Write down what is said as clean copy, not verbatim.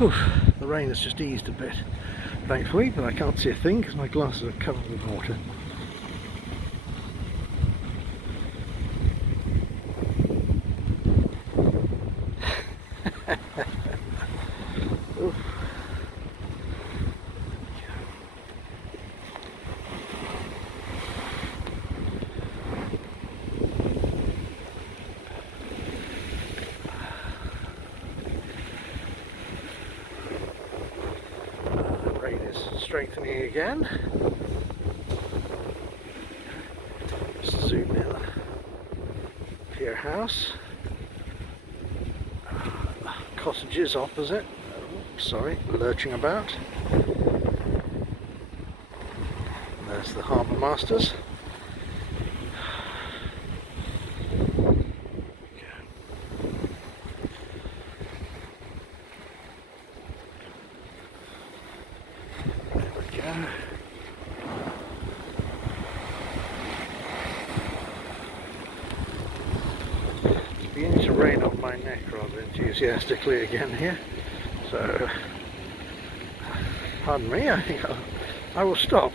Oof, the rain has just eased a bit, thankfully, but I can't see a thing because my glasses are covered with water. Oof. Rain is strengthening again. Just zoom in. Pier house. Cottages opposite. Sorry, lurching about. There's the harbour masters. There we go. It's beginning to rain off my neck rather enthusiastically again here. So, pardon me, I think I will stop.